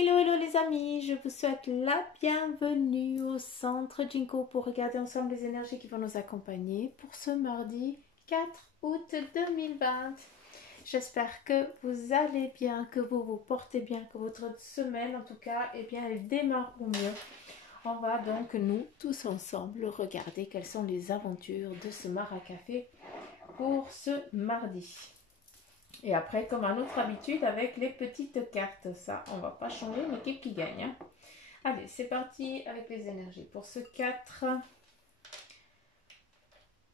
Hello, hello les amis, je vous souhaite la bienvenue au centre Jinko pour regarder ensemble les énergies qui vont nous accompagner pour ce mardi 4 août 2020. J'espère que vous allez bien, que vous vous portez bien, que votre semaine en tout cas, eh bien, elle démarre au mieux. On va donc nous tous ensemble regarder quelles sont les aventures de ce Maracafé pour ce mardi. Et après, comme à notre habitude, avec les petites cartes. Ça, on va pas changer l'équipe qui gagne. Hein. Allez, c'est parti avec les énergies. Pour ce 4,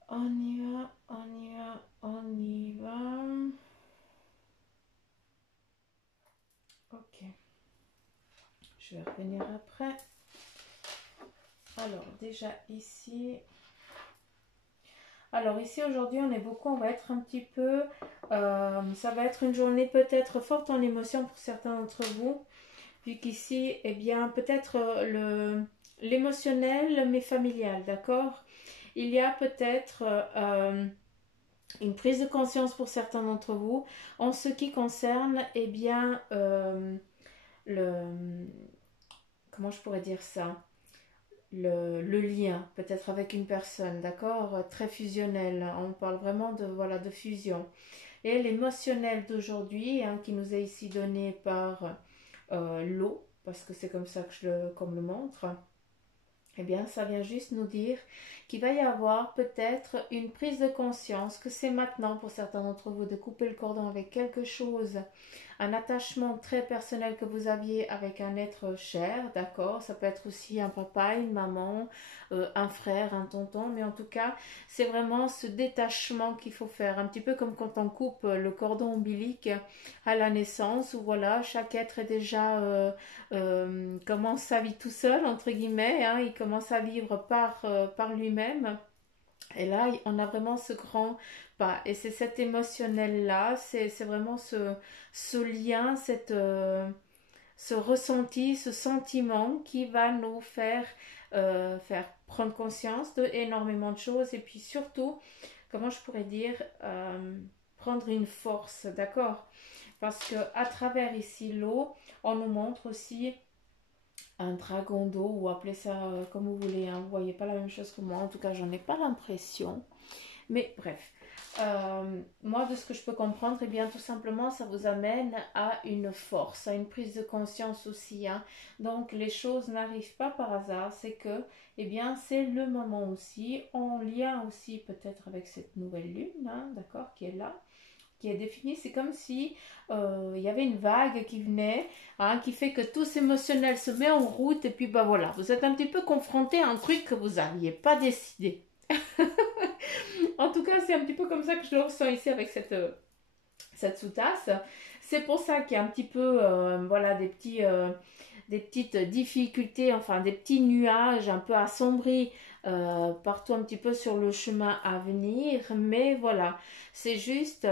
on y va, on y va, on y va. Ok. Je vais revenir après. Alors, déjà ici... Alors ici aujourd'hui on est beaucoup, on va être un petit peu, ça va être une journée peut-être forte en émotion pour certains d'entre vous, vu qu'ici, eh bien peut-être l'émotionnel mais familial, d'accord. Il y a peut-être une prise de conscience pour certains d'entre vous en ce qui concerne, eh bien, comment je pourrais dire ça, le lien peut-être avec une personne, d'accord, très fusionnel, on parle vraiment de, voilà, de fusion. Et l'émotionnel d'aujourd'hui, hein, qui nous est ici donné par l'eau, parce que c'est comme ça qu'on me le montre, eh bien ça vient juste nous dire qu'il va y avoir peut-être une prise de conscience que c'est maintenant pour certains d'entre vous de couper le cordon avec quelque chose, un attachement très personnel que vous aviez avec un être cher, d'accord. Ça peut être aussi un papa, une maman, un frère, un tonton, mais en tout cas, c'est vraiment ce détachement qu'il faut faire, un petit peu comme quand on coupe le cordon ombilique à la naissance, où voilà, chaque être est déjà commence sa vie tout seul, entre guillemets, hein, il commence à vivre par lui-même. Et là, on a vraiment ce grand pas. Et c'est cet émotionnel-là, c'est vraiment ce lien, ce ressenti, ce sentiment qui va nous faire prendre conscience de énormément de choses. Et puis surtout, comment je pourrais dire, prendre une force, d'accord? Parce que à travers ici l'eau, on nous montre aussi un dragon d'eau, ou appelez ça comme vous voulez, hein. Vous voyez pas la même chose que moi, en tout cas j'en ai pas l'impression, mais bref, moi de ce que je peux comprendre, eh bien tout simplement ça vous amène à une force, à une prise de conscience aussi, hein. Donc les choses n'arrivent pas par hasard, c'est que eh bien c'est le moment aussi, en lien aussi peut-être avec cette nouvelle lune, hein, d'accord, qui est là, qui est définie. C'est comme si il y avait une vague qui venait, hein, qui fait que tout ce émotionnel se met en route, et puis bah voilà, vous êtes un petit peu confronté à un truc que vous n'aviez pas décidé. En tout cas, c'est un petit peu comme ça que je le ressens ici avec cette sous-tasse. C'est pour ça qu'il y a un petit peu, voilà, des petites difficultés, enfin des petits nuages un peu assombris partout un petit peu sur le chemin à venir. Mais voilà, c'est juste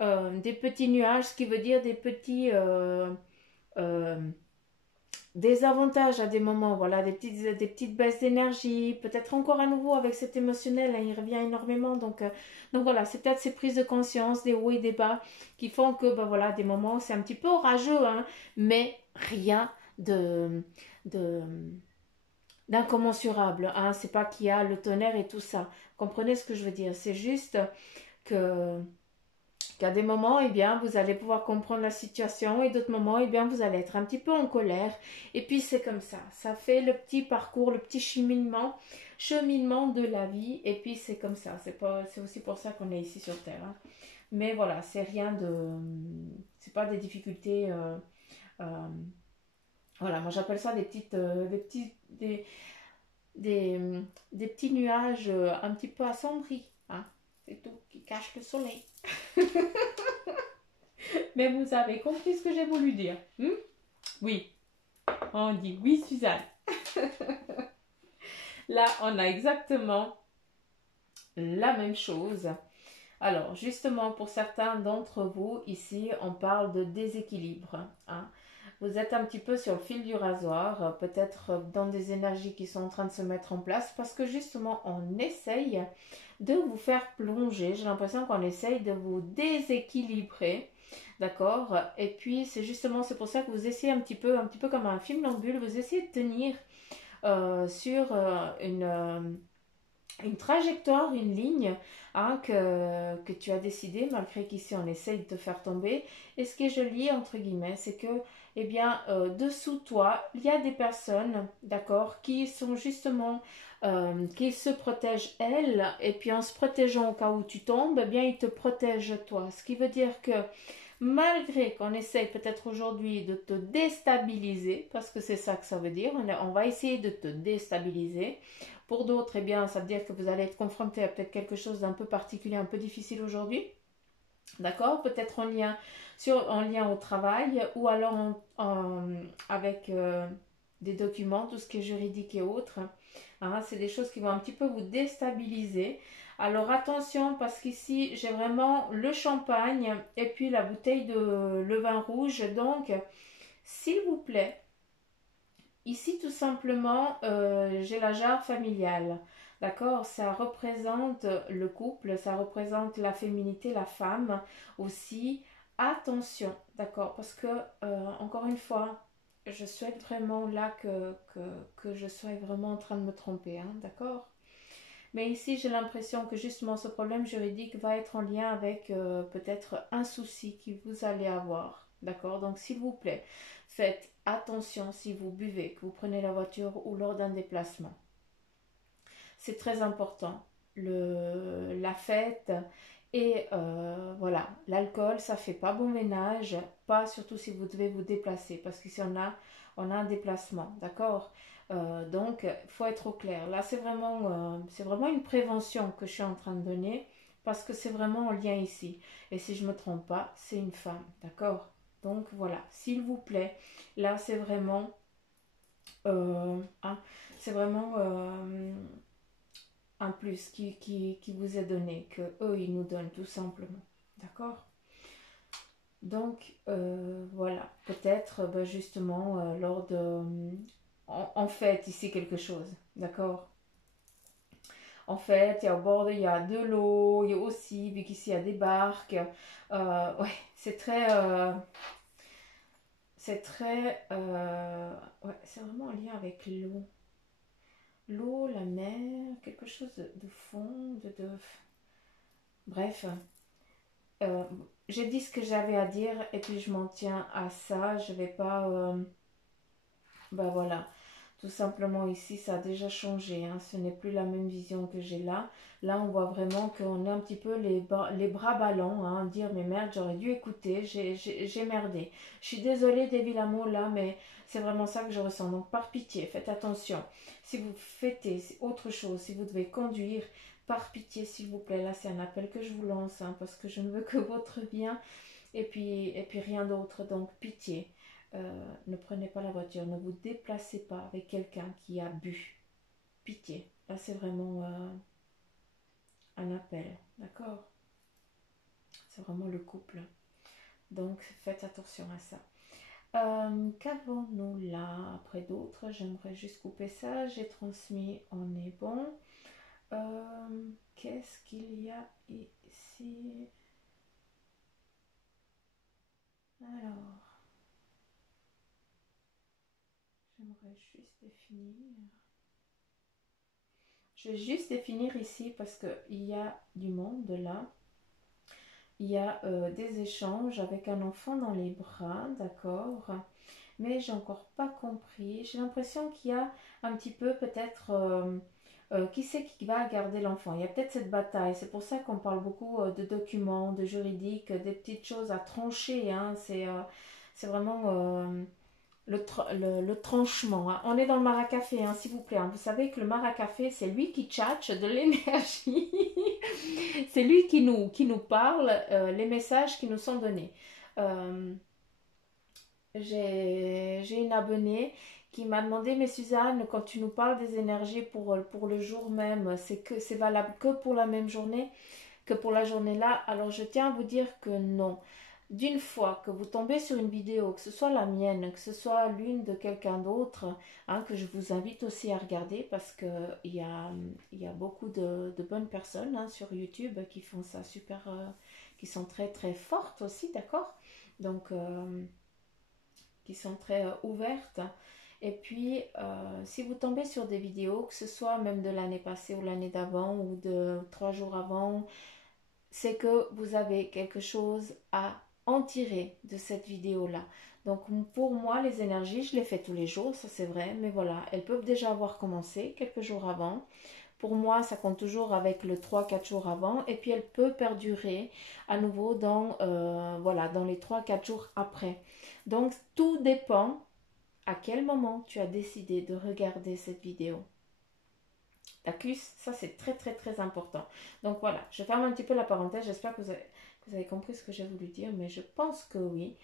des petits nuages, ce qui veut dire des petits euh, désavantages à des moments, voilà, des petites baisses d'énergie, peut-être encore à nouveau avec cet émotionnel, hein, il revient énormément, donc voilà, c'est peut-être ces prises de conscience, des hauts et des bas, qui font que, ben voilà, des moments, c'est un petit peu orageux, hein, mais rien de d'incommensurable, hein, c'est pas qu'il y a le tonnerre et tout ça, comprenez ce que je veux dire, c'est juste que qu'à des moments, eh bien, vous allez pouvoir comprendre la situation, et d'autres moments, eh bien, vous allez être un petit peu en colère. Et puis, c'est comme ça fait le petit parcours, le petit cheminement de la vie. Et puis, c'est comme ça. C'est aussi pour ça qu'on est ici sur Terre, hein. Mais voilà, c'est rien de... C'est pas des difficultés... euh, voilà, moi j'appelle ça des, des petits nuages un petit peu assombris, hein. C'est tout, qui cachent le soleil. Mais vous avez compris ce que j'ai voulu dire, hmm? Oui, on dit oui, Suzanne. Là, on a exactement la même chose. Alors, justement, pour certains d'entre vous, ici, on parle de déséquilibre, hein. Vous êtes un petit peu sur le fil du rasoir, peut-être dans des énergies qui sont en train de se mettre en place, parce que justement, on essaye de vous faire plonger. J'ai l'impression qu'on essaye de vous déséquilibrer. d'accord? Et puis c'est justement, c'est pour ça que vous essayez un petit peu comme un film d'ambule, vous essayez de tenir sur une trajectoire, une ligne hein, que tu as décidé, malgré qu'ici on essaye de te faire tomber. Et ce qui est joli, entre guillemets, c'est que, eh bien, dessous toi, il y a des personnes, d'accord, qui sont justement, qui se protègent elles, et puis en se protégeant au cas où tu tombes, eh bien, ils te protègent toi. Ce qui veut dire que malgré qu'on essaye peut-être aujourd'hui de te déstabiliser, parce que c'est ça que ça veut dire, on va essayer de te déstabiliser. Pour d'autres, eh bien, ça veut dire que vous allez être confronté à peut-être quelque chose d'un peu particulier, un peu difficile aujourd'hui. D'accord? Peut-être en lien au travail ou alors avec des documents, tout ce qui est juridique et autres. Hein, c'est des choses qui vont un petit peu vous déstabiliser. Alors attention parce qu'ici j'ai vraiment le champagne et puis la bouteille de le vin rouge. Donc s'il vous plaît, ici tout simplement j'ai la jarre familiale. D'accord, ça représente le couple, ça représente la féminité, la femme aussi. Attention, d'accord, parce que encore une fois, je souhaite vraiment là que je sois vraiment en train de me tromper, hein, d'accord. Mais ici, j'ai l'impression que justement ce problème juridique va être en lien avec peut-être un souci que vous allez avoir. D'accord? Donc, s'il vous plaît, faites attention si vous buvez, que vous prenez la voiture ou lors d'un déplacement. C'est très important. La fête et voilà, l'alcool, ça fait pas bon ménage, pas surtout si vous devez vous déplacer, parce qu'ici on a un déplacement, d'accord. Donc, il faut être au clair. Là, c'est vraiment une prévention que je suis en train de donner, parce que c'est vraiment en lien ici. Et si je me trompe pas, c'est une femme, d'accord. Donc voilà, s'il vous plaît, là hein, c'est vraiment un plus qui vous est donné, que eux ils nous donnent tout simplement. D'accord. Donc voilà, peut-être justement lors de... en fait ici quelque chose, d'accord. En fait, il y a au bord, il y a de l'eau, il y a aussi, vu qu'ici il y a des barques. Ouais, ouais, c'est vraiment en lien avec l'eau. L'eau, la mer, quelque chose de fond, bref. Euh, j'ai dit ce que j'avais à dire et puis je m'en tiens à ça. Je vais pas. Ben voilà. Tout simplement ici, ça a déjà changé. Hein. Ce n'est plus la même vision que j'ai là. Là, on voit vraiment qu'on est un petit peu les bras ballants. Hein, dire, mais merde, j'aurais dû écouter. J'ai merdé. Je suis désolée d'évidemment là, mais c'est vraiment ça que je ressens. Donc, par pitié, faites attention. Si vous fêtez autre chose, si vous devez conduire, par pitié, s'il vous plaît. Là, c'est un appel que je vous lance hein, parce que je ne veux que votre bien et puis rien d'autre. Donc, pitié. Ne prenez pas la voiture, ne vous déplacez pas avec quelqu'un qui a bu. Pitié. Là, c'est vraiment un appel. D'accord. C'est vraiment le couple. Donc, faites attention à ça. Qu'avons-nous là après d'autres? J'aimerais juste couper ça. J'ai transmis, on est bon. Qu'est-ce qu'il y a ici? Alors, j'aimerais juste définir. Je vais juste définir ici parce qu'il y a du monde là. Il y a des échanges avec un enfant dans les bras, d'accord. Mais j'ai encore pas compris. J'ai l'impression qu'il y a un petit peu peut-être qui c'est qui va garder l'enfant. Il y a peut-être cette bataille. C'est pour ça qu'on parle beaucoup de documents, de juridiques, des petites choses à trancher. Hein. C'est vraiment le tranchement. Hein. On est dans le maracafé, hein, s'il vous plaît. Hein. Vous savez que le maracafé, c'est lui qui tchatche de l'énergie. C'est lui qui nous parle les messages qui nous sont donnés. Euh, j'ai une abonnée qui m'a demandé, mais Suzanne, quand tu nous parles des énergies pour le jour même, c'est valable que pour la même journée, que pour la journée là. Alors je tiens à vous dire que non. D'une fois que vous tombez sur une vidéo, que ce soit la mienne, que ce soit l'une de quelqu'un d'autre, hein, que je vous invite aussi à regarder parce que il y a beaucoup de bonnes personnes hein, sur YouTube qui font ça super, qui sont très très fortes aussi, d'accord? Donc, qui sont très ouvertes. Et puis, si vous tombez sur des vidéos, que ce soit même de l'année passée ou l'année d'avant ou de 3 jours avant, c'est que vous avez quelque chose à en tirer de cette vidéo-là. Donc pour moi, les énergies, je les fais tous les jours, ça c'est vrai, mais voilà, elles peuvent déjà avoir commencé quelques jours avant. Pour moi, ça compte toujours avec le 3 4 jours avant, et puis elle peut perdurer à nouveau dans, voilà, dans les 3 4 jours après. Donc tout dépend à quel moment tu as décidé de regarder cette vidéo. D'accord? Ça c'est très très très important. Donc voilà, je ferme un petit peu la parenthèse. J'espère que vous avez compris ce que j'ai voulu dire, mais je pense que oui.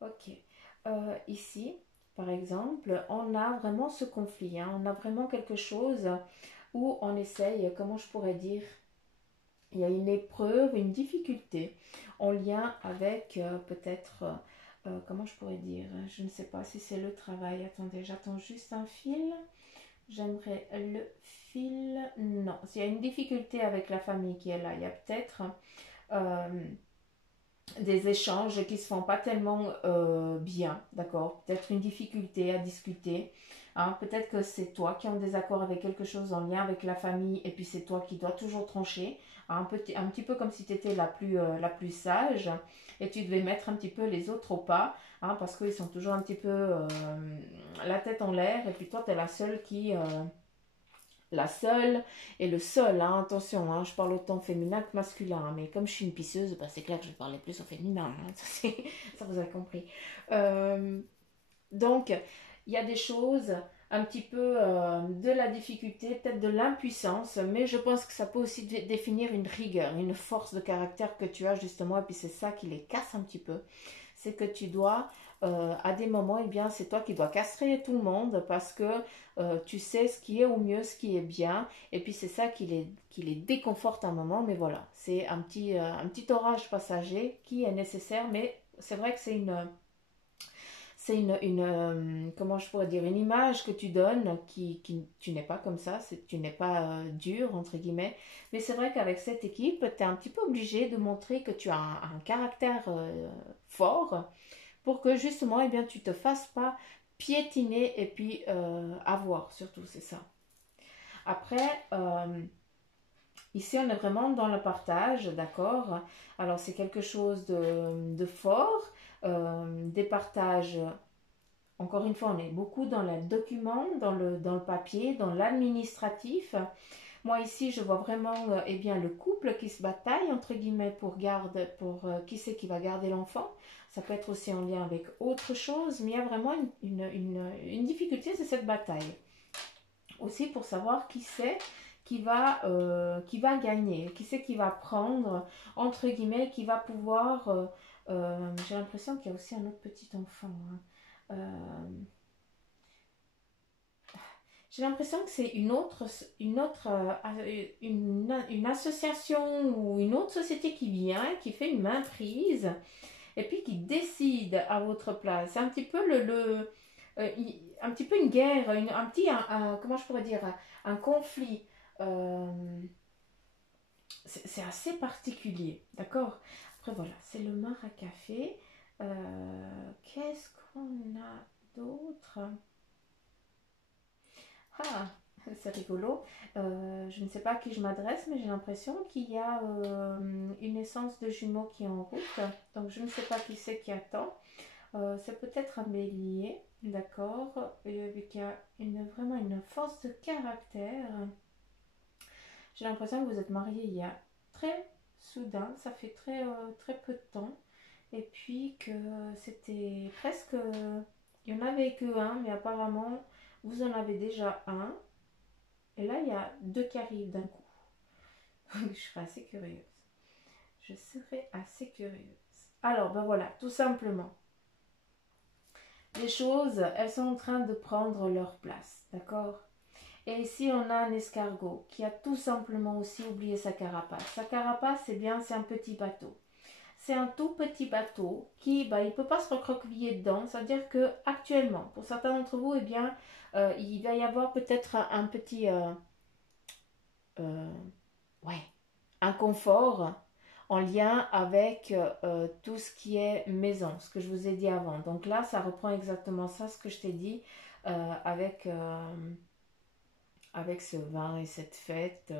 Ok. Ici, par exemple, on a vraiment ce conflit. Hein. On a vraiment quelque chose où on essaye, comment je pourrais dire, il y a une épreuve, une difficulté en lien avec peut-être, comment je pourrais dire, je ne sais pas si c'est le travail. Attendez, j'attends juste un fil. J'aimerais le fil. Non, s'il y a une difficulté avec la famille qui est là, il y a peut-être euh, des échanges qui ne se font pas tellement bien, d'accord? Peut-être une difficulté à discuter. Hein? Peut-être que c'est toi qui es en désaccord avec quelque chose en lien avec la famille et puis c'est toi qui dois toujours trancher. Hein? Un petit peu comme si tu étais la plus sage et tu devais mettre un petit peu les autres au pas. Hein? Parce qu'ils sont toujours un petit peu la tête en l'air et puis toi tu es la seule qui... la seule et le seul, hein, attention, hein, je parle autant féminin que masculin, hein, mais comme je suis une pisseuse, bah, c'est clair que je vais parler plus au féminin, hein, ça vous avez compris. Euh, donc, il y a des choses, un petit peu de la difficulté, peut-être de l'impuissance, mais je pense que ça peut aussi définir une rigueur, une force de caractère que tu as justement, et puis c'est ça qui les casse un petit peu. C'est que tu dois, à des moments, eh bien, c'est toi qui dois castrer tout le monde parce que tu sais ce qui est au mieux, ce qui est bien, et puis c'est ça qui les déconforte un moment, mais voilà, c'est un petit orage passager qui est nécessaire, mais c'est vrai que c'est comment je pourrais dire, une image que tu donnes tu n'es pas comme ça, tu n'es pas dur, entre guillemets. Mais c'est vrai qu'avec cette équipe, tu es un petit peu obligé de montrer que tu as un caractère fort pour que justement, eh bien, tu te fasses pas piétiner et puis avoir, surtout, c'est ça. Après, ici, on est vraiment dans le partage, d'accord? Alors, c'est quelque chose de fort, des partages. Encore une fois, on est beaucoup dans le document, dans le papier, dans l'administratif. Moi ici, je vois vraiment eh bien, le couple qui se bataille, entre guillemets, pour qui c'est qui va garder l'enfant. Ça peut être aussi en lien avec autre chose, mais il y a vraiment une difficulté, c'est cette bataille. Aussi pour savoir qui va gagner, qui c'est qui va prendre, entre guillemets, qui va pouvoir... j'ai l'impression qu'il y a aussi un autre petit enfant. Hein. J'ai l'impression que c'est une association ou une autre société qui vient, qui fait une main prise et puis qui décide à votre place. C'est un petit peu un petit peu une guerre, comment je pourrais dire, un conflit. Euh, c'est assez particulier, d'accord? Après voilà, c'est le mar à café. Qu'est-ce qu'on a d'autre? Ah, c'est rigolo. Je ne sais pas à qui je m'adresse, mais j'ai l'impression qu'il y a une naissance de jumeaux qui est en route. Donc je ne sais pas qui c'est qui attend. C'est peut-être un bélier, d'accord, qui a vraiment une force de caractère. J'ai l'impression que vous êtes mariés il y a très soudain, ça fait très peu de temps. Et puis que c'était presque... Il n'y en avait que un, mais apparemment, vous en avez déjà un. Et là, il y a deux qui arrivent d'un coup. Je serais assez curieuse. Je serais assez curieuse. Alors, ben voilà, tout simplement. Les choses, elles sont en train de prendre leur place, d'accord? Et ici, on a un escargot qui a tout simplement aussi oublié sa carapace. Sa carapace, c'est bien, c'est un petit bateau. C'est un tout petit bateau qui, bah, il ne peut pas se recroqueviller dedans. C'est-à-dire que actuellement, pour certains d'entre vous, eh bien, il va y avoir peut-être un petit... ouais, inconfort en lien avec tout ce qui est maison, ce que je vous ai dit avant. Donc là, ça reprend exactement ça, ce que je t'ai dit avec ce vin et cette fête.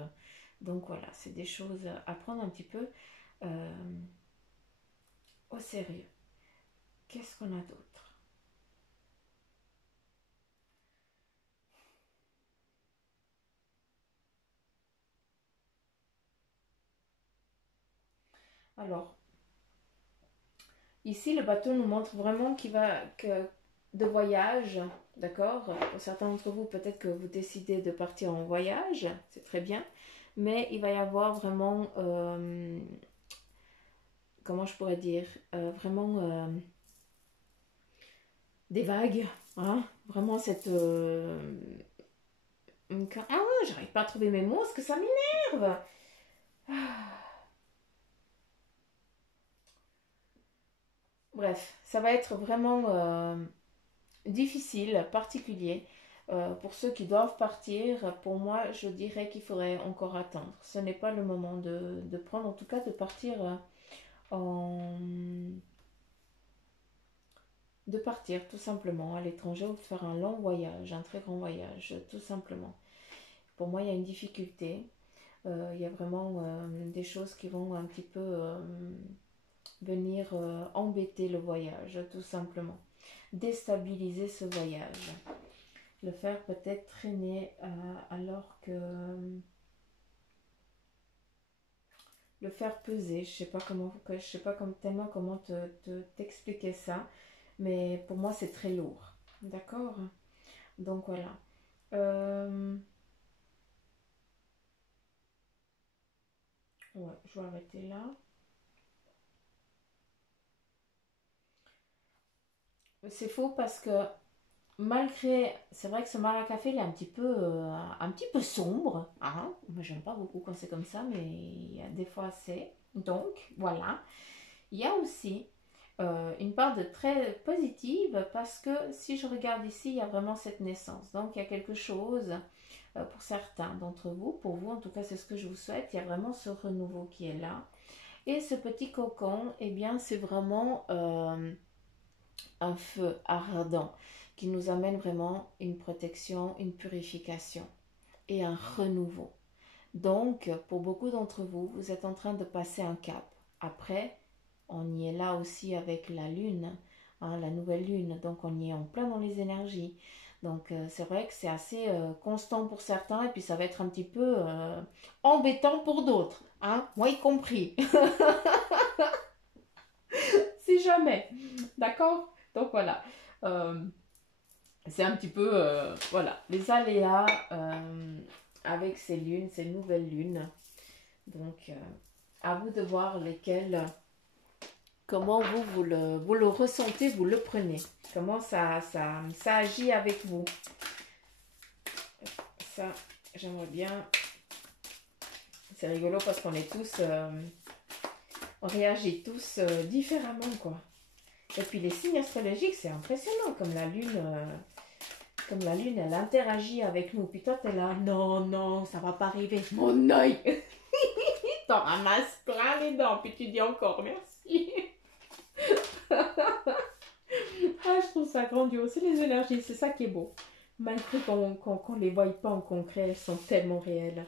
Donc voilà, c'est des choses à prendre un petit peu euh, au sérieux. Qu'est-ce qu'on a d'autre? Alors, ici, le bateau nous montre vraiment qu'il va que de voyage, d'accord? Pour certains d'entre vous, peut-être que vous décidez de partir en voyage, c'est très bien, mais il va y avoir vraiment, comment je pourrais dire, vraiment des vagues, hein? Vraiment cette... ah ouais, j'arrive pas à trouver mes mots, parce que ça m'énerve. Bref, ça va être vraiment difficile, particulier. Pour ceux qui doivent partir, pour moi, je dirais qu'il faudrait encore attendre. Ce n'est pas le moment de prendre, en tout cas de partir en... de partir tout simplement à l'étranger ou de faire un long voyage, un très grand voyage, tout simplement. Pour moi, il y a une difficulté. Il y a vraiment des choses qui vont un petit peu venir embêter le voyage, tout simplement. Déstabiliser ce voyage. Le faire peut-être traîner alors que le faire peser. Je sais pas comme, tellement comment t'expliquer ça, mais pour moi c'est très lourd. D'accord? Donc voilà. Euh, ouais, je vais arrêter là. C'est faux parce que malgré, c'est vrai que ce maracafé il est un petit peu sombre. Hein. Moi j'aime pas beaucoup quand c'est comme ça, mais il y a des fois c'est. Donc voilà. Il y a aussi une part de très positive parce que si je regarde ici, il y a vraiment cette naissance. Donc il y a quelque chose pour certains d'entre vous, pour vous en tout cas c'est ce que je vous souhaite, il y a vraiment ce renouveau qui est là. Et ce petit cocon, eh bien c'est vraiment un feu ardent qui nous amène vraiment une protection, une purification et un renouveau. Donc pour beaucoup d'entre vous, vous êtes en train de passer un cap. Après, on y est là aussi avec la lune, hein, la nouvelle lune, donc on y est en plein dans les énergies. Donc c'est vrai que c'est assez constant pour certains et puis ça va être un petit peu embêtant pour d'autres, hein, moi y compris, si jamais, d'accord. Donc voilà, Euh, c'est un petit peu, voilà, les aléas avec ces lunes, ces nouvelles lunes. Donc à vous de voir lesquelles comment vous le ressentez, vous le prenez. Comment ça agit avec vous. Ça, j'aimerais bien. C'est rigolo parce qu'on est tous. On réagit tous différemment, quoi. Et puis les signes astrologiques, c'est impressionnant. Comme la lune, elle interagit avec nous. Puis toi, t'es là. Non, non, ça va pas arriver. Mon œil. T'en ramasses plein les dents. Puis tu dis encore merci. Ah, je trouve ça grandiose. C'est les énergies, c'est ça qui est beau. Malgré qu'on ne les voit pas en concret, elles sont tellement réelles.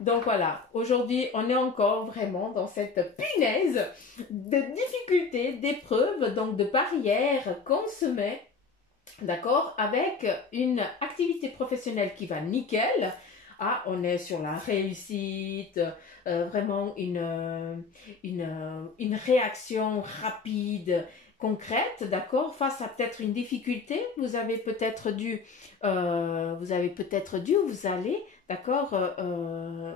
Donc voilà, aujourd'hui, on est encore vraiment dans cette punaise de difficultés, d'épreuves, donc de barrières qu'on se met, d'accord, avec une activité professionnelle qui va nickel. Ah, on est sur la réussite, vraiment une réaction rapide, concrète, d'accord, face à peut-être une difficulté, vous allez, d'accord,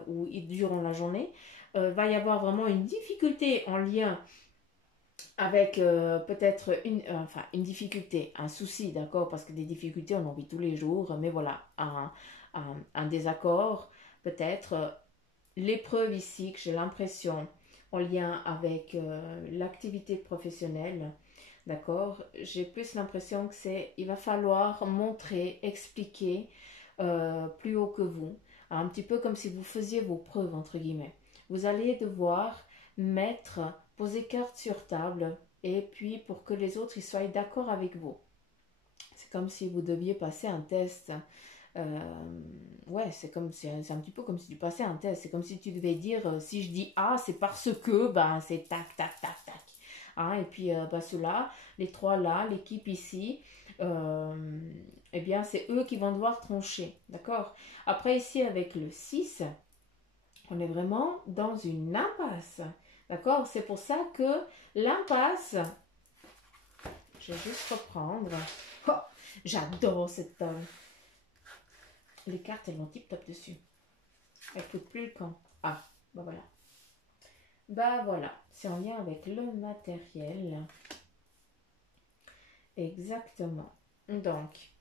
ou durant la journée, va y avoir vraiment une difficulté en lien avec peut-être enfin, une difficulté, un souci, d'accord, parce que des difficultés, on en vit tous les jours, mais voilà, un désaccord, peut-être l'épreuve ici, que j'ai l'impression, en lien avec l'activité professionnelle, d'accord, j'ai plus l'impression que il va falloir montrer, expliquer plus haut que vous, un petit peu comme si vous faisiez vos preuves, entre guillemets. Vous allez devoir poser carte sur table, et puis pour que les autres ils soient d'accord avec vous. C'est comme si vous deviez passer un test. Ouais, c'est un petit peu comme si tu passais un test. C'est comme si tu devais dire, si je dis A, c'est parce que, ben, c'est tac, tac, tac, tac. Hein, et puis, ceux-là, les trois là, l'équipe ici, eh bien, c'est eux qui vont devoir trancher. D'accord? Après, ici, avec le 6, on est vraiment dans une impasse. D'accord? C'est pour ça que l'impasse, je vais juste reprendre. Oh, j'adore cette... les cartes, elles vont tip-top dessus. Elles ne foutent plus le camp. Ah, bah voilà. Bah voilà, c'est en lien avec le matériel. Exactement. Donc,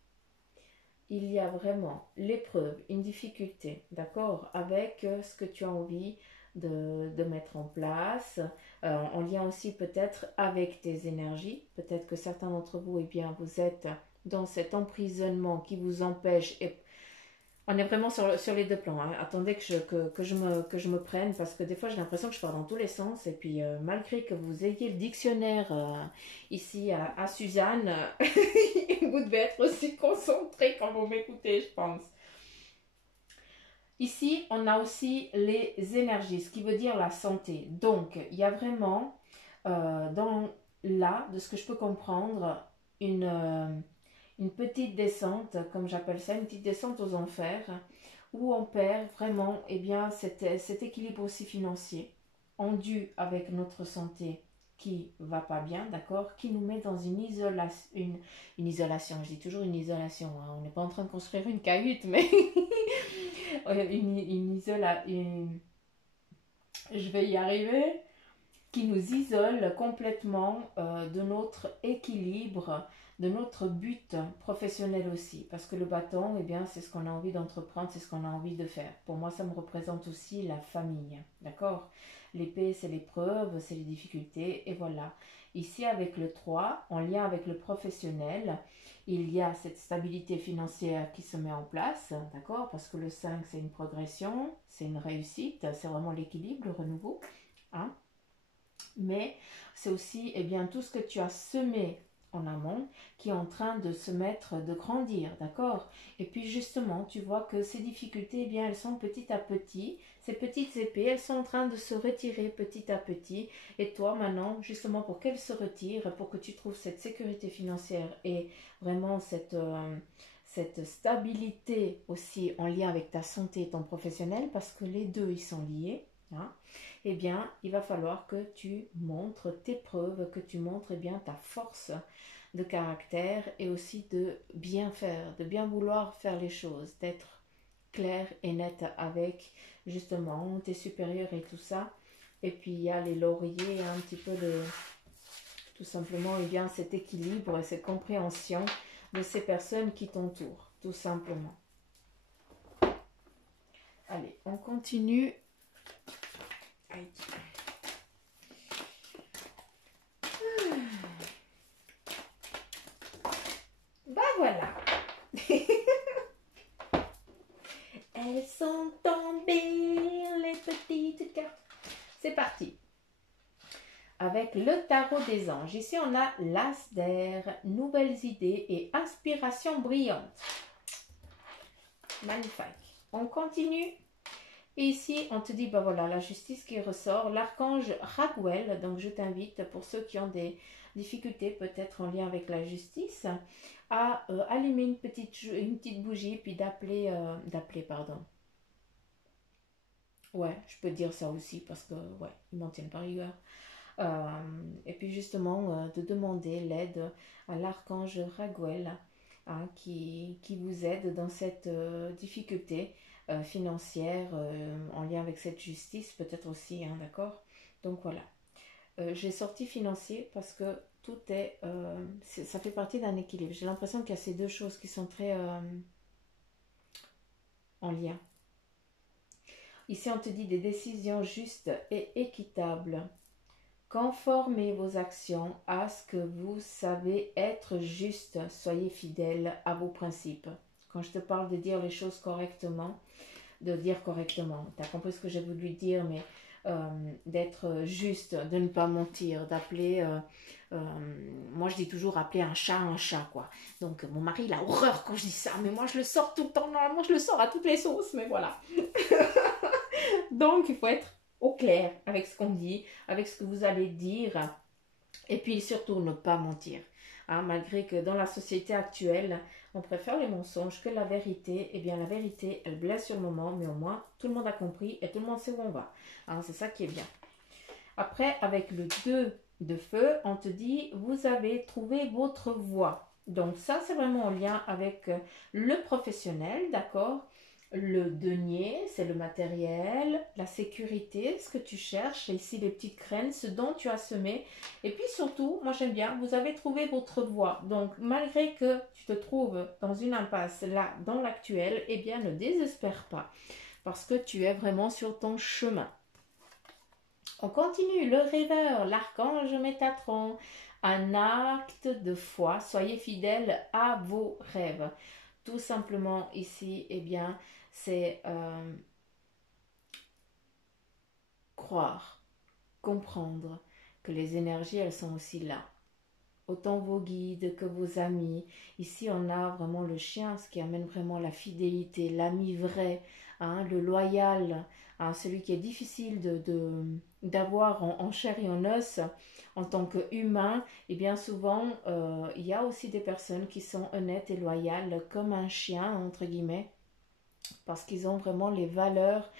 il y a vraiment l'épreuve, une difficulté, d'accord, avec ce que tu as envie de mettre en place, en lien aussi peut-être avec tes énergies. Peut-être que certains d'entre vous, eh bien, vous êtes dans cet emprisonnement qui vous empêche, et on est vraiment sur les deux plans. Hein. Attendez que je me prenne, parce que des fois j'ai l'impression que je pars dans tous les sens. Et puis malgré que vous ayez le dictionnaire ici à Suzanne, vous devez être aussi concentré quand vous m'écoutez, je pense. Ici, on a aussi les énergies, ce qui veut dire la santé. Donc, il y a vraiment, de ce que je peux comprendre, une petite descente, comme j'appelle ça, une petite descente aux enfers, où on perd vraiment eh bien, cet équilibre aussi financier, dû avec notre santé qui va pas bien, d'accord, qui nous met dans une isolation, je dis toujours une isolation, hein. On n'est pas en train de construire une cahute, mais je vais y arriver, qui nous isole complètement de notre équilibre, de notre but professionnel aussi. Parce que le bâton, eh bien, c'est ce qu'on a envie d'entreprendre, c'est ce qu'on a envie de faire. Pour moi, ça me représente aussi la famille. D'accord? L'épée, c'est l'épreuve, c'est les difficultés, et voilà. Ici, avec le 3, en lien avec le professionnel, il y a cette stabilité financière qui se met en place, d'accord? Parce que le 5, c'est une progression, c'est une réussite, c'est vraiment l'équilibre, le renouveau. Hein? Mais c'est aussi eh bien, tout ce que tu as semé en amont qui est en train de se mettre, de grandir, d'accord? Et puis justement, tu vois que ces difficultés, eh bien, elles sont petit à petit, ces petites épées, elles sont en train de se retirer petit à petit. Et toi, maintenant, justement, pour qu'elles se retirent, pour que tu trouves cette sécurité financière et vraiment cette stabilité aussi en lien avec ta santé et ton professionnel, parce que les deux, ils sont liés, hein, eh bien, il va falloir que tu montres tes preuves, que tu montres eh bien, ta force de caractère et aussi de bien faire, de bien vouloir faire les choses, d'être clair et net avec justement tes supérieurs et tout ça. Et puis il y a les lauriers, un petit peu de tout simplement eh bien, cet équilibre et cette compréhension de ces personnes qui t'entourent, tout simplement. Allez, on continue. Aïe. Bah voilà. Elles sont tombées, les petites cartes. C'est parti. Avec le tarot des anges. Ici, on a l'as d'air, nouvelles idées et inspiration brillante. Magnifique. On continue. Et ici, on te dit, ben voilà, la justice qui ressort, l'archange Raguel. Donc, je t'invite, pour ceux qui ont des difficultés, peut-être en lien avec la justice, à allumer une petite bougie, puis d'appeler, pardon. Ouais, je peux dire ça aussi, parce que, ouais, ils m'en tiennent par rigueur. Et puis, justement, de demander l'aide à l'archange Raguel, hein, qui vous aide dans cette difficulté financière en lien avec cette justice, peut-être aussi, hein, d'accord? Donc voilà. J'ai sorti financier parce que tout ça fait partie d'un équilibre. J'ai l'impression qu'il y a ces deux choses qui sont très en lien. Ici, on te dit des décisions justes et équitables. Conformez vos actions à ce que vous savez être juste. Soyez fidèles à vos principes. Quand je te parle de dire les choses correctement, de dire correctement. Tu as compris ce que j'ai voulu dire, mais d'être juste, de ne pas mentir, d'appeler... moi, je dis toujours appeler un chat, quoi. Donc, mon mari, il a horreur quand je dis ça, mais moi, je le sors tout le temps. Normalement, je le sors à toutes les sauces, mais voilà. Donc, il faut être au clair avec ce qu'on dit, avec ce que vous allez dire. Et puis surtout, ne pas mentir. Hein, malgré que dans la société actuelle, on préfère les mensonges que la vérité. Eh bien, la vérité, elle blesse sur le moment, mais au moins, tout le monde a compris et tout le monde sait où on va. Hein, c'est ça qui est bien. Après, avec le 2 de feu, on te dit, vous avez trouvé votre voie. Donc ça, c'est vraiment en lien avec le professionnel, d'accord? Le denier, c'est le matériel, la sécurité, ce que tu cherches, et ici les petites graines, ce dont tu as semé. Et puis surtout, moi j'aime bien, vous avez trouvé votre voie. Donc malgré que tu te trouves dans une impasse là, dans l'actuel, eh bien ne désespère pas, parce que tu es vraiment sur ton chemin. On continue, le rêveur, l'archange Métatron, un acte de foi, soyez fidèles à vos rêves. Tout simplement ici, eh bien, c'est croire, comprendre que les énergies, elles sont aussi là. Autant vos guides que vos amis. Ici, on a vraiment le chien, ce qui amène vraiment la fidélité, l'ami vrai, hein, le loyal, hein, celui qui est difficile d'avoir en chair et en os en tant qu'humain. Et bien souvent, il y a aussi des personnes qui sont honnêtes et loyales, comme un chien, entre guillemets, parce qu'ils ont vraiment les valeurs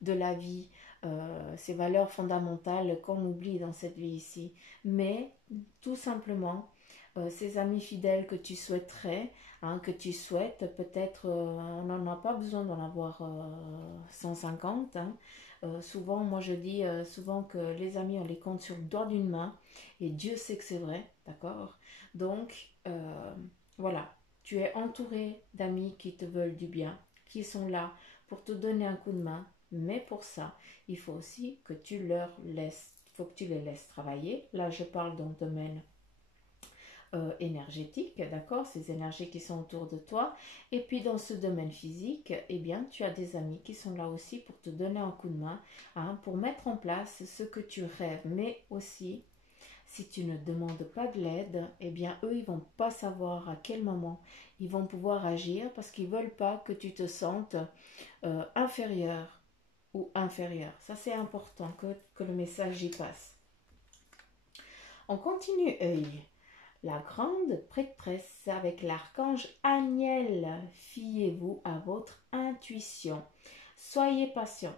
de la vie, ces valeurs fondamentales qu'on oublie dans cette vie ici. Mais tout simplement, ces amis fidèles que tu souhaiterais, hein, que tu souhaites, peut-être on n'en a pas besoin d'en avoir 150. Hein. Souvent, moi je dis souvent que les amis, on les compte sur le doigt d'une main, et Dieu sait que c'est vrai, d'accord? Donc, voilà, tu es entouré d'amis qui te veulent du bien, qui sont là pour te donner un coup de main, mais pour ça, il faut aussi que tu leur laisses, il faut que tu les laisses travailler. Là, je parle dans le domaine énergétique, d'accord, ces énergies qui sont autour de toi. Et puis dans ce domaine physique, eh bien, tu as des amis qui sont là aussi pour te donner un coup de main, hein, pour mettre en place ce que tu rêves, mais aussi si tu ne demandes pas de l'aide, eh bien eux, ils vont pas savoir à quel moment ils vont pouvoir agir parce qu'ils veulent pas que tu te sentes inférieur ou inférieur. Ça, c'est important que le message y passe. On continue, œil. La grande prêtresse avec l'archange Aniel. Fiez-vous à votre intuition. Soyez patient.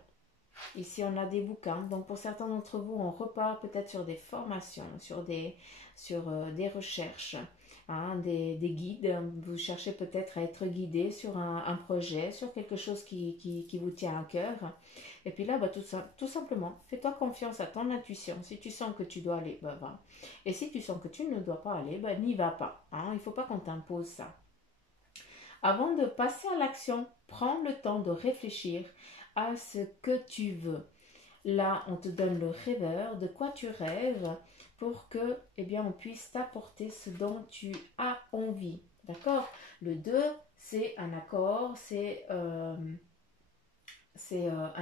Ici, on a des bouquins. Donc, pour certains d'entre vous, on repart peut-être sur des formations, sur des recherches, hein, des guides. Vous cherchez peut-être à être guidé sur un projet, sur quelque chose qui vous tient à cœur. Et puis là, bah, tout simplement, fais-toi confiance à ton intuition. Si tu sens que tu dois aller, bah, va. Et si tu sens que tu ne dois pas aller, bah, n'y va pas. Hein. Il ne faut pas qu'on t'impose ça. Avant de passer à l'action, prends le temps de réfléchir à ce que tu veux. Là, on te donne le rêveur, de quoi tu rêves, pour que, eh bien, on puisse t'apporter ce dont tu as envie. D'accord? Le 2, c'est un accord, c'est un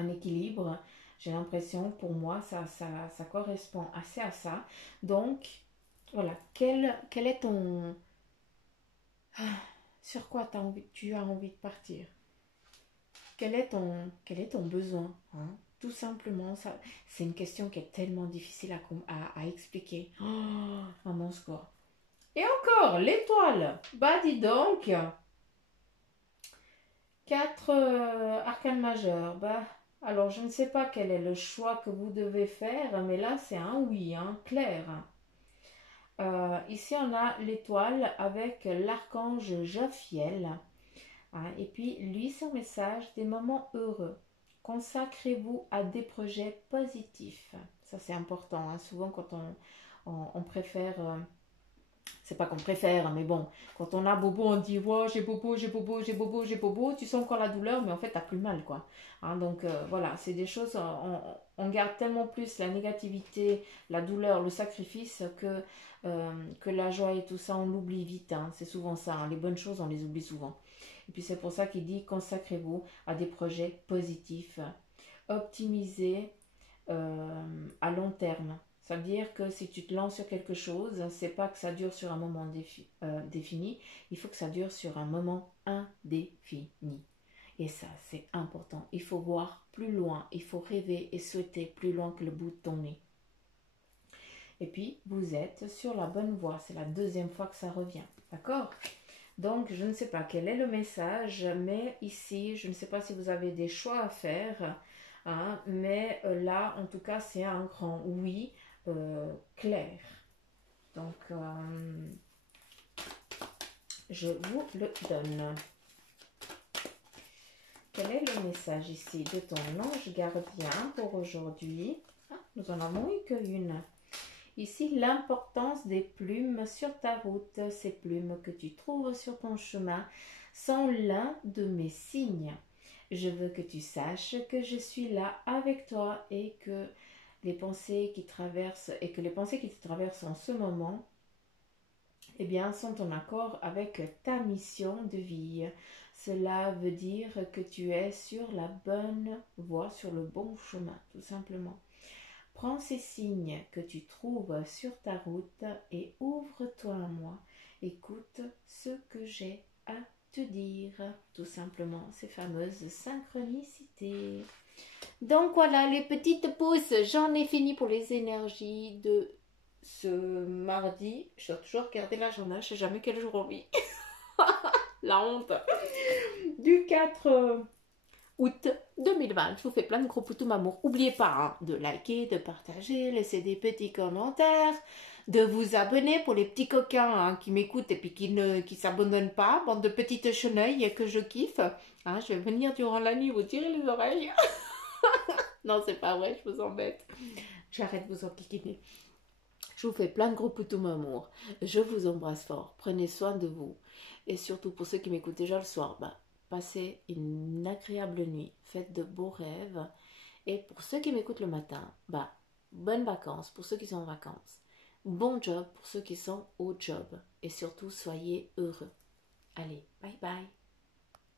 équilibre. J'ai l'impression, pour moi, ça correspond assez à ça. Donc, voilà, quel est ton... Sur quoi tu as envie de partir? Quel est ton besoin, hein? Tout simplement, ça, c'est une question qui est tellement difficile à expliquer. Oh, à mon score. Et encore, l'étoile. Bah dis donc. 4 arcanes majeures. Bah, alors je ne sais pas quel est le choix que vous devez faire, mais là c'est un oui, hein, clair. Ici on a l'étoile avec l'archange Jophiel. Hein, et puis, lui, son message, des moments heureux. Consacrez-vous à des projets positifs. Ça, c'est important. Hein. Souvent, quand on préfère C'est pas qu'on préfère, mais bon, quand on a bobo, on dit wow, j'ai bobo, j'ai bobo, j'ai bobo, j'ai bobo. Tu sens encore la douleur, mais en fait, t'as plus mal, quoi. Hein, donc voilà, c'est des choses, on garde tellement plus la négativité, la douleur, le sacrifice que la joie et tout ça, on l'oublie vite. Hein, c'est souvent ça, hein, les bonnes choses, on les oublie souvent. Et puis c'est pour ça qu'il dit consacrez-vous à des projets positifs, optimisés à long terme. Ça veut dire que si tu te lances sur quelque chose, c'est pas que ça dure sur un moment défini, il faut que ça dure sur un moment indéfini. Et ça, c'est important. Il faut voir plus loin, il faut rêver et souhaiter plus loin que le bout de ton nez. Et puis, vous êtes sur la bonne voie. C'est la deuxième fois que ça revient. D'accord? Donc, je ne sais pas quel est le message, mais ici, je ne sais pas si vous avez des choix à faire, hein, mais là, en tout cas, c'est un grand oui clair. Donc, je vous le donne. Quel est le message ici de ton ange gardien pour aujourd'hui? Ah, nous en avons eu qu'une. Ici, l'importance des plumes sur ta route. Ces plumes que tu trouves sur ton chemin sont l'un de mes signes. Je veux que tu saches que je suis là avec toi et que les pensées qui te traversent en ce moment, eh bien, sont en accord avec ta mission de vie. Cela veut dire que tu es sur la bonne voie, sur le bon chemin, tout simplement. Prends ces signes que tu trouves sur ta route et ouvre-toi à moi. Écoute ce que j'ai à te dire, tout simplement, ces fameuses synchronicités. Donc voilà les petites pauses, j'en ai fini pour les énergies de ce mardi. Je dois toujours regarder l'agenda, je ne sais jamais quel jour on vit. La honte. Du 4 août 2020. Je vous fais plein de gros poutous m'amour. N'oubliez pas hein, de liker, de partager, laisser des petits commentaires, de vous abonner pour les petits coquins hein, qui m'écoutent et puis qui ne s'abonnent pas. Bande de petites chenilles que je kiffe. Hein, je vais venir durant la nuit vous tirer les oreilles. Non, c'est pas vrai, je vous embête. J'arrête de vous enquiquiner. Je vous fais plein de gros poutous m'amour. Je vous embrasse fort. Prenez soin de vous. Et surtout pour ceux qui m'écoutent déjà le soir, passez une agréable nuit. Faites de beaux rêves. Et pour ceux qui m'écoutent le matin, bonnes vacances pour ceux qui sont en vacances. Bon job pour ceux qui sont au job. Et surtout, soyez heureux. Allez, bye bye.